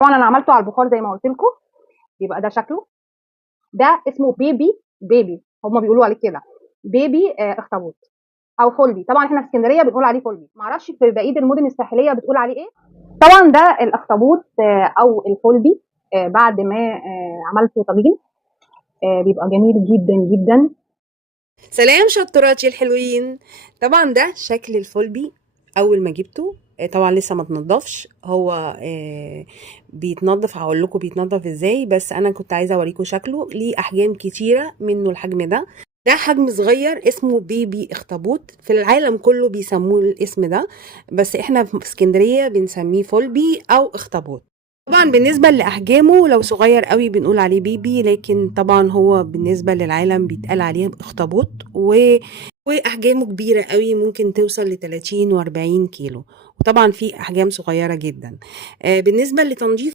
طبعا انا عملته على البخار زي ما قلت لكم. يبقى ده شكله. ده اسمه بيبي هم بيقولوا عليه كده. بيبي اخطبوط او فولبي. طبعا احنا في اسكندريه بنقول عليه فولبي، معرفش في بقيه المدن الساحليه بتقول عليه ايه. طبعا ده الاخطبوط او الفولبي. بعد ما عملته طاجين بيبقى جميل جدا جدا. سلام شطوراتي الحلوين. طبعا ده شكل الفولبي اول ما جبته. طبعا لسه ما تنضفش، هو بيتنضف، هقول لكم بيتنضف ازاي، بس انا كنت عايزه اوريكم شكله. ليه احجام كتيره منه الحجم ده. ده حجم صغير اسمه بيبي اخطبوط، في العالم كله بيسموه الاسم ده، بس احنا في اسكندريه بنسميه فولبي او اخطبوط. طبعا بالنسبة لأحجامه لو صغير قوي بنقول عليه بيبي، لكن طبعا هو بالنسبة للعالم بيتقال عليه اخطبوط وأحجامه كبيرة قوي، ممكن توصل ل 30 و40 كيلو. وطبعا في أحجام صغيرة جدا. بالنسبة لتنظيف